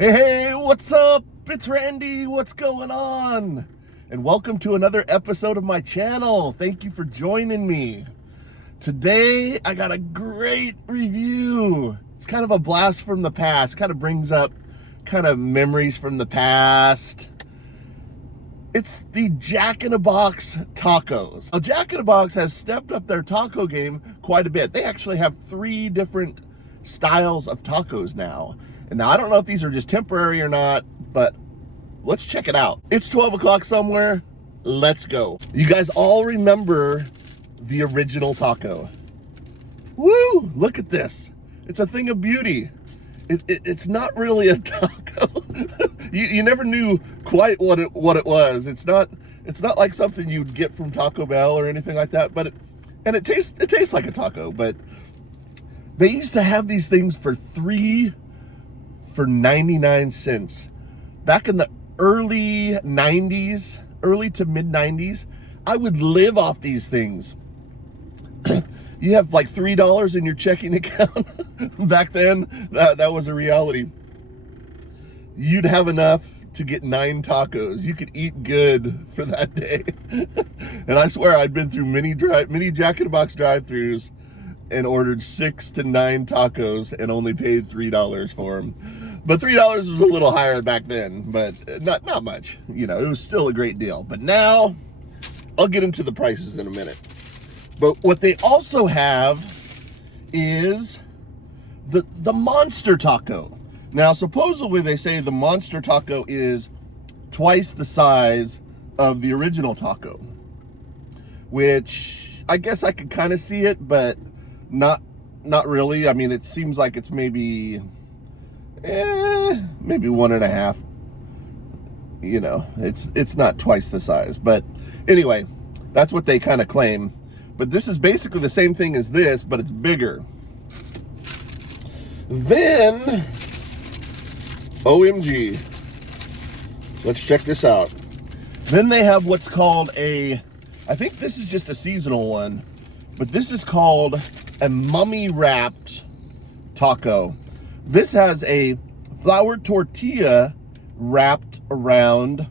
Hey, what's up? It's Randy. What's going on? And welcome to another episode of my channel. Thank you for joining me. Today, I got a great review. It's kind of a blast from the past. Kind of brings up kind of memories from the past. It's the Jack in the Box tacos. Now, Jack in the Box has stepped up their taco game quite a bit. They actually have 3 different styles of tacos now. And now I don't know if these are just temporary or not, but let's check it out. It's 12 o'clock somewhere. Let's go. You guys all remember the original taco. Woo, look at this. It's a thing of beauty. It's not really a taco. you never knew quite what it was. It's not like something you'd get from Taco Bell or anything like that, but it tastes like a taco, but they used to have these things for 99 cents. Back in the early 90s, early to mid 90s, I would live off these things. You have like $3 in your checking account. Back then, that was a reality. You'd have enough to get 9 tacos. You could eat good for that day. And I swear I'd been through many Jack in the Box drive-thrus and ordered 6 to 9 tacos and only paid $3 for them. But $3 was a little higher back then, but not much. You know, it was still a great deal. But now, I'll get into the prices in a minute. But what they also have is the monster taco. Now, supposedly they say the monster taco is twice the size of the original taco, which I guess I could kind of see it, but not really. I mean, it seems like it's maybe 1.5. You know, it's not twice the size, but anyway, that's what they kind of claim. But this is basically the same thing as this, but it's bigger. Then, OMG, let's check this out. Then they have what's called I think this is just a seasonal one, but this is called a mummy wrapped taco. This has a flour tortilla wrapped around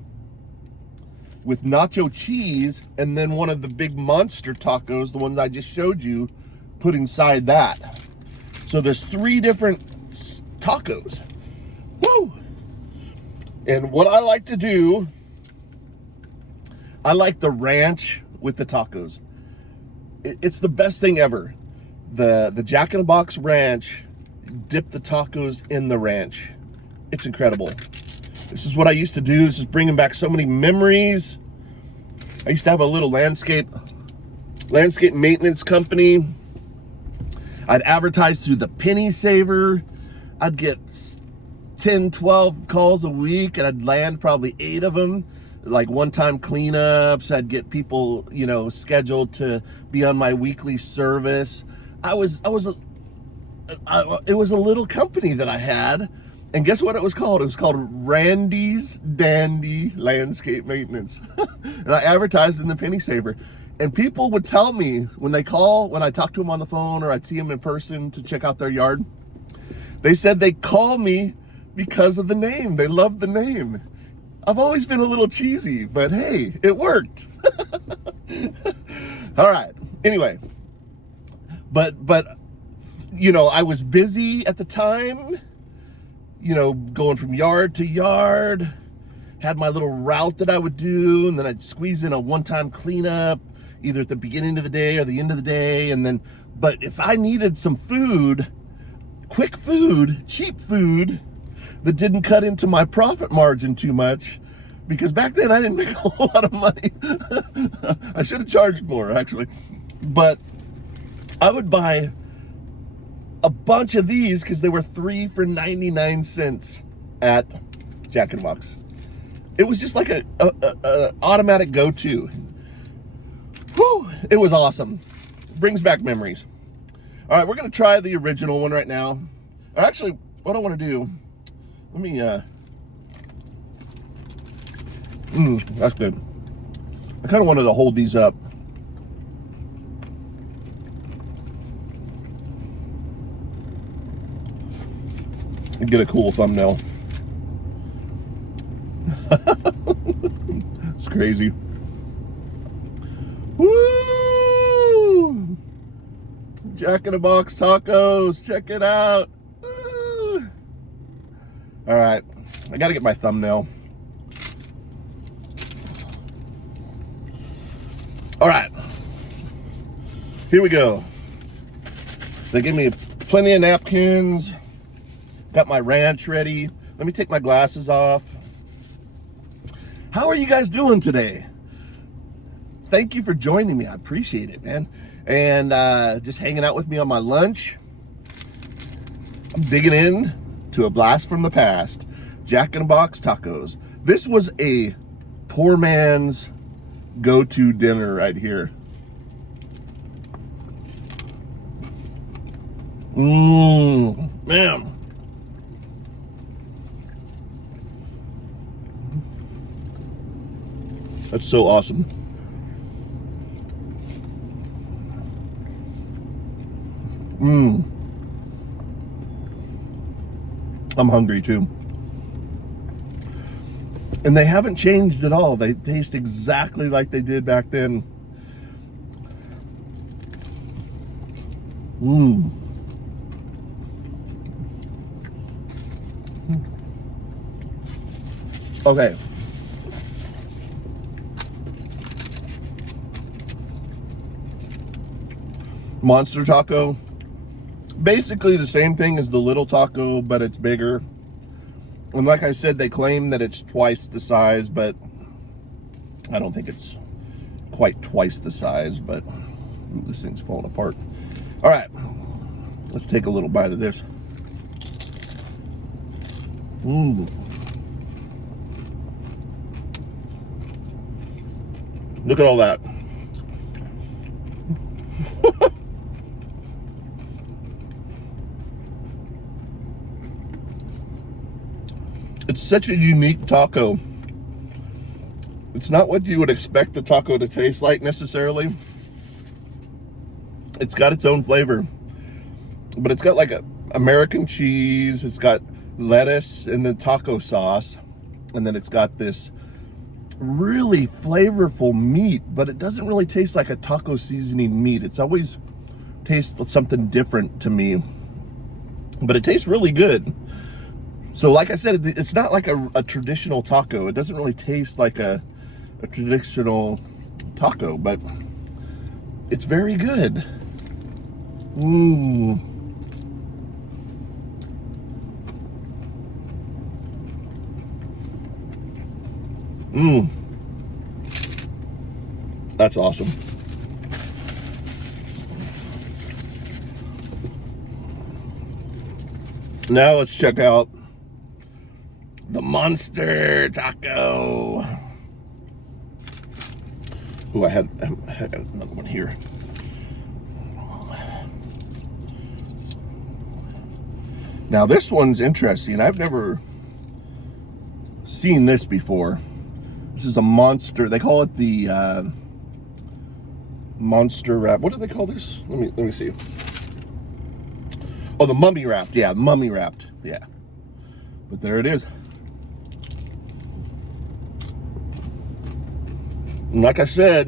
with nacho cheese, and then one of the big monster tacos, the ones I just showed you, put inside that. So there's 3 different tacos. Woo! And what I like to do, I like the ranch with the tacos. It's the best thing ever. The Jack in the Box ranch, dip the tacos in the ranch. It's incredible. This is what I used to do. This is bringing back so many memories. I used to have a little landscape maintenance company. I'd advertise through the penny saver. I'd get 10, 12 calls a week, and I'd land probably 8 of them. Like one-time cleanups. I'd get people, you know, scheduled to be on my weekly service. It was a little company that I had. And guess what it was called? It was called Randy's Dandy Landscape Maintenance. And I advertised in the penny saver. And people would tell me when I talk to them on the phone, or I'd see them in person to check out their yard, they said they call me because of the name. They loved the name. I've always been a little cheesy, but hey, it worked. All right. Anyway, but you know, I was busy at the time. You know, going from yard to yard, had my little route that I would do, and then I'd squeeze in a one-time cleanup, either at the beginning of the day or the end of the day, but if I needed some food, quick food, cheap food, that didn't cut into my profit margin too much, because back then I didn't make a whole lot of money. I should have charged more, actually. But I would buy a bunch of these because they were 3 for 99 cents at Jack in the Box. It was just like a automatic go-to. Whew, it was awesome. It brings back memories. All right, we're gonna try the original one right now. Actually, what I want to do, let me, that's good. I kind of wanted to hold these up. And get a cool thumbnail. It's crazy. Woo! Jack in the Box tacos. Check it out. Woo! All right. I got to get my thumbnail. All right. Here we go. They gave me plenty of napkins. Got my ranch ready. Let me take my glasses off. How are you guys doing today? Thank you for joining me. I appreciate it, man. And just hanging out with me on my lunch. I'm digging in to a blast from the past. Jack in the Box tacos. This was a poor man's go-to dinner right here. Man. That's so awesome. I'm hungry too. And they haven't changed at all. They taste exactly like they did back then. Okay. Monster taco. Basically the same thing as the little taco, but it's bigger. And like I said, they claim that it's twice the size, but I don't think it's quite twice the size, but this thing's falling apart. All right, let's take a little bite of this. Look at all that. It's such a unique taco. It's not what you would expect the taco to taste like necessarily. It's got its own flavor, but it's got like a American cheese. It's got lettuce and the taco sauce, and then it's got this really flavorful meat, but it doesn't really taste like a taco seasoning meat. It's always tastes something different to me, but it tastes really good. So like I said, it's not like a traditional taco. It doesn't really taste like a traditional taco, but it's very good. That's awesome. Now let's check out the monster taco. Oh, I had another one here. Now this one's interesting. I've never seen this before. This is a monster. They call it the monster wrap. What do they call this? Let me see. Oh, the mummy wrapped. Yeah, mummy wrapped. Yeah. But there it is. And like I said,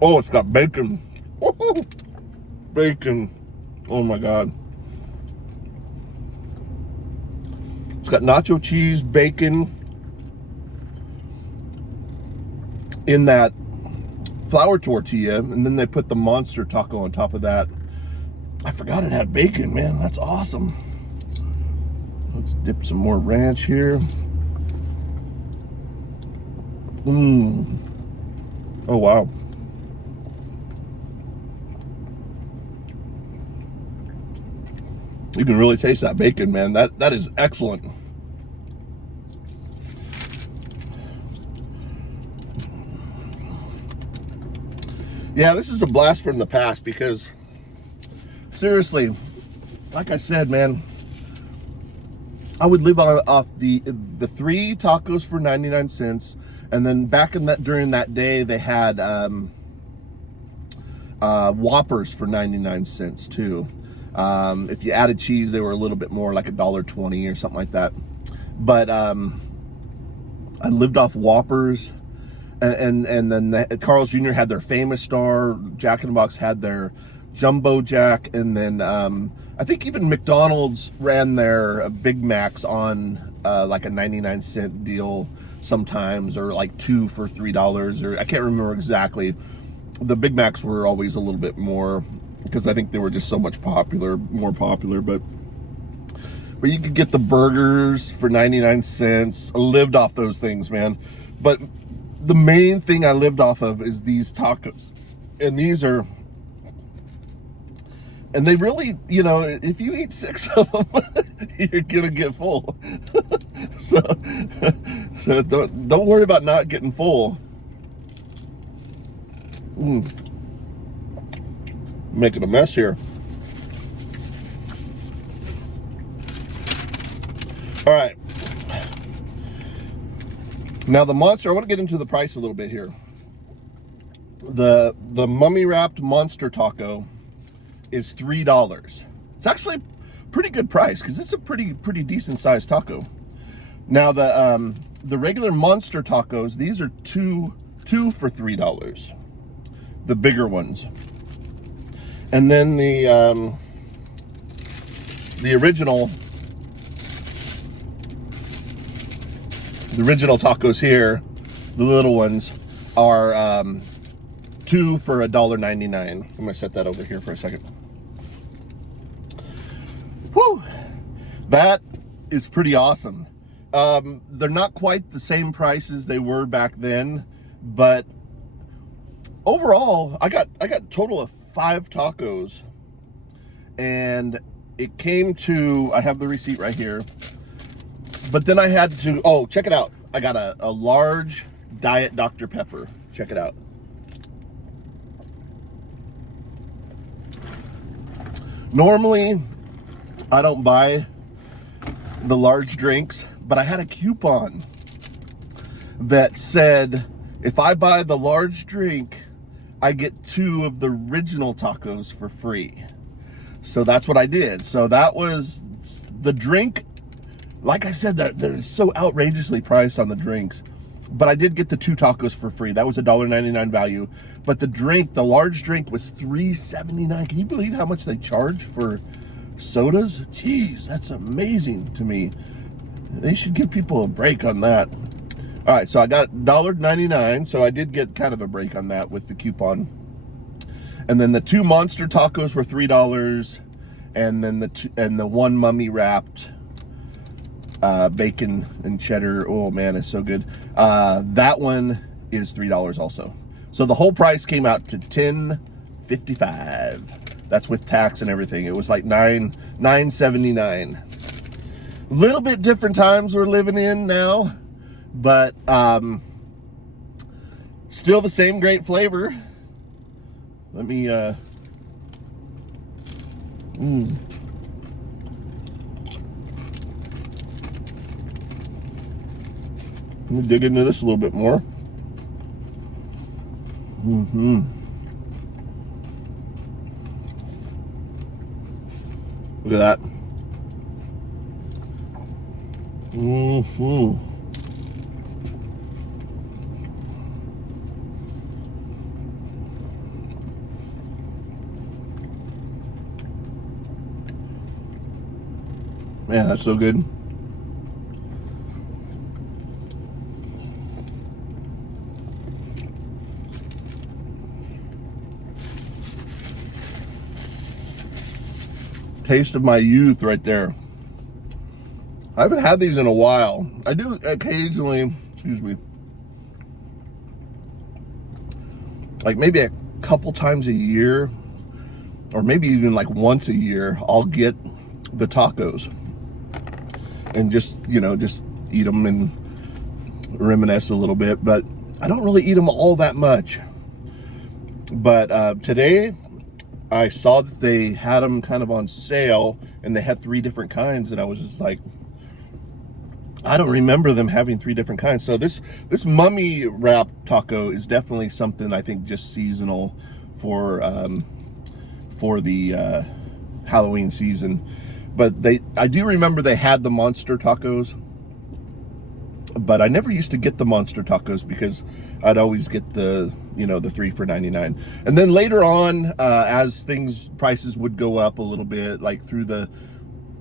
oh, it's got bacon. Woo-hoo. Bacon. Oh my God. It's got nacho cheese, bacon in that flour tortilla, and then they put the monster taco on top of that. I forgot it had bacon, man. That's awesome. Let's dip some more ranch here. Oh, wow. You can really taste that bacon, man. That is excellent. Yeah, this is a blast from the past because seriously, like I said, man, I would live off the 3 tacos for 99 cents. And then back in during that day, they had Whoppers for 99 cents too. If you added cheese, they were a little bit more, like $1.20 or something like that. But I lived off Whoppers, and then Carl's Jr. had their Famous Star. Jack in the Box had their Jumbo Jack, and then I think even McDonald's ran their Big Macs on like a 99-cent deal sometimes, or like 2 for $3, or I can't remember exactly. The Big Macs were always a little bit more, because I think they were just so much more popular, but you could get the burgers for 99 cents. I lived off those things, man. But the main thing I lived off of is these tacos. And these are, and they really, you know, if you eat 6 of them, you're gonna get full. so don't worry about not getting full. Making a mess here. All right. Now the monster, I want to get into the price a little bit here. The mummy wrapped monster taco is $3. It's actually a pretty good price, because it's a pretty decent sized taco. Now the regular monster tacos, these are two for $3, the bigger ones. And then the original tacos here, the little ones, are 2 for $1.99. I'm gonna set that over here for a second. Whew, that is pretty awesome. They're not quite the same price as they were back then, but overall, I got a total of 5 tacos, and it came to, I have the receipt right here, but then I had to, oh, check it out. I got a large Diet Dr. Pepper. Check it out. Normally, I don't buy the large drinks, but I had a coupon that said, if I buy the large drink, I get 2 of the original tacos for free. So that's what I did. So that was the drink. Like I said, they're so outrageously priced on the drinks, but I did get the 2 tacos for free. That was a $1.99 value. But the drink, the large drink, was $3.79. Can you believe how much they charge for sodas? Jeez, that's amazing to me. They should give people a break on that. All right, so I got $1.99, so I did get kind of a break on that with the coupon. And then the 2 monster tacos were $3, and then the 1 mummy wrapped bacon and cheddar. Oh man, it's so good. That one is $3 also. So the whole price came out to $10.55. That's with tax and everything. It was like $9.79. A little bit different times we're living in now, but still the same great flavor. Let me let me dig into this a little bit more. Look at that. Man, that's so good. Taste of my youth right there. I haven't had these in a while. I do occasionally, excuse me, like maybe a couple times a year, or maybe even like once a year, I'll get the tacos and just, you know, just eat them and reminisce a little bit. But I don't really eat them all that much. But today I saw that they had them kind of on sale, and they had 3 different kinds, and I was just like, I don't remember them having 3 different kinds. So this mummy wrap taco is definitely something I think just seasonal for the Halloween season. But I do remember they had the monster tacos, but I never used to get the monster tacos because I'd always get the, the 3 for $99. And then later on, as prices would go up a little bit, like through the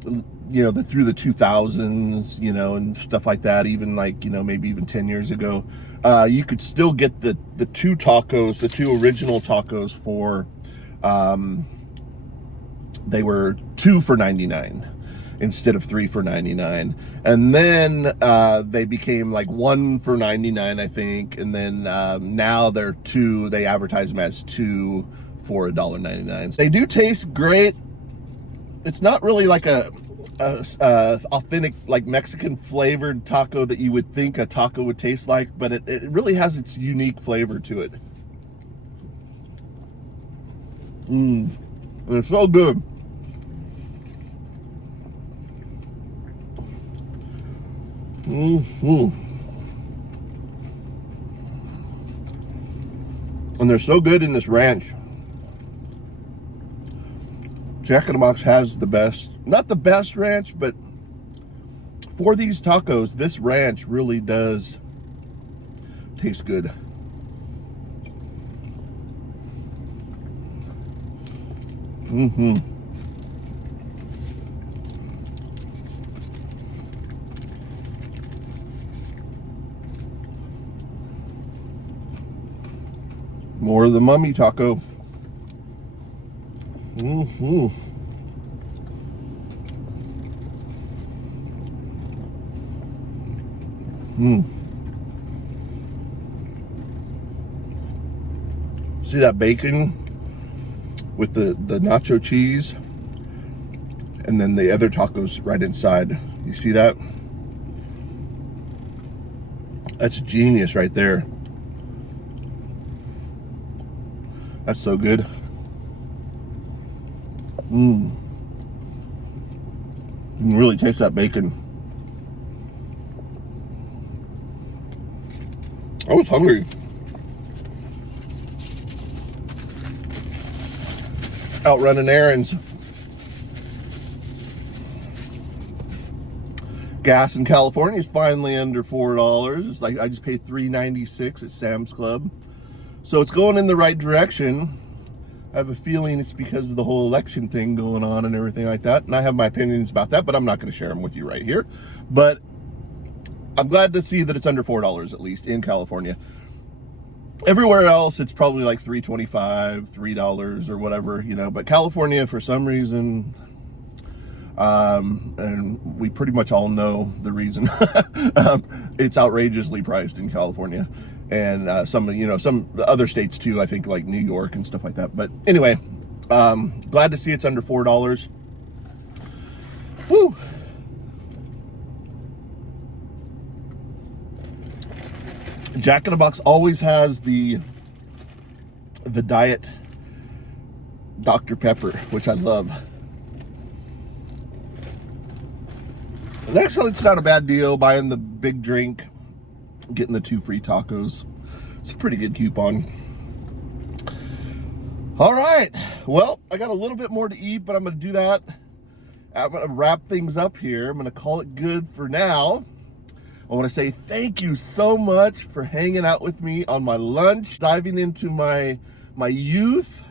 2000s, and stuff like that, even like, maybe even 10 years ago, you could still get the two original tacos for, they were 2 for $99 instead of 3 for $99. And then they became like 1 for $99, I think. And then now they advertise them as 2 for $1.99. They do taste great. It's not really like a authentic, like Mexican flavored taco that you would think a taco would taste like, but it really has its unique flavor to it. And it's so good. And they're so good in this ranch. Jack in the Box has the best, not the best ranch, but for these tacos, this ranch really does taste good. More of the mummy taco. See that bacon with the nacho cheese, and then the other tacos right inside. You see that? That's genius right there. That's so good. You can really taste that bacon. I was hungry. Out running errands. Gas in California is finally under $4. It's like I just paid $3.96 at Sam's Club. So it's going in the right direction. I have a feeling it's because of the whole election thing going on and everything like that. And I have my opinions about that, but I'm not going to share them with you right here. But I'm glad to see that it's under $4 at least in California. Everywhere else, it's probably like $3.25, $3 or whatever, But California, for some reason, and we pretty much all know the reason, it's outrageously priced in California. And some other states too, I think, like New York and stuff like that. But anyway, glad to see it's under $4. Woo! Jack in the Box always has the diet Dr. Pepper, which I love. And actually, it's not a bad deal buying the big drink, getting the 2 free tacos. It's a pretty good coupon. All right, well, I got a little bit more to eat, but I'm gonna do that. I'm gonna wrap things up here. I'm gonna call it good for now. I wanna say thank you so much for hanging out with me on my lunch, diving into my youth,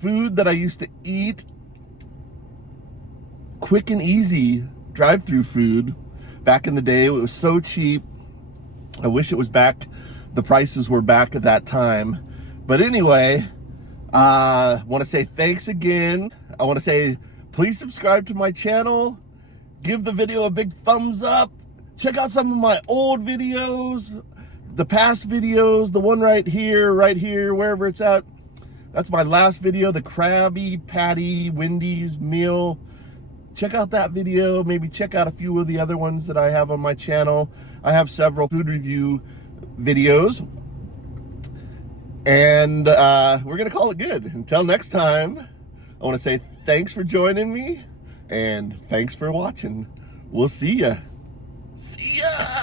food that I used to eat, quick and easy drive-through food. Back in the day, it was so cheap. I wish it was back, the prices were back at that time. But anyway, I want to say thanks again. I want to say, please subscribe to my channel. Give the video a big thumbs up. Check out some of my old videos, the past videos, the one right here, wherever it's at. That's my last video, the Krabby Patty Wendy's meal. Check out that video. Maybe check out a few of the other ones that I have on my channel. I have several food review videos. And we're going to call it good. Until next time, I want to say thanks for joining me. And thanks for watching. We'll see ya. See ya!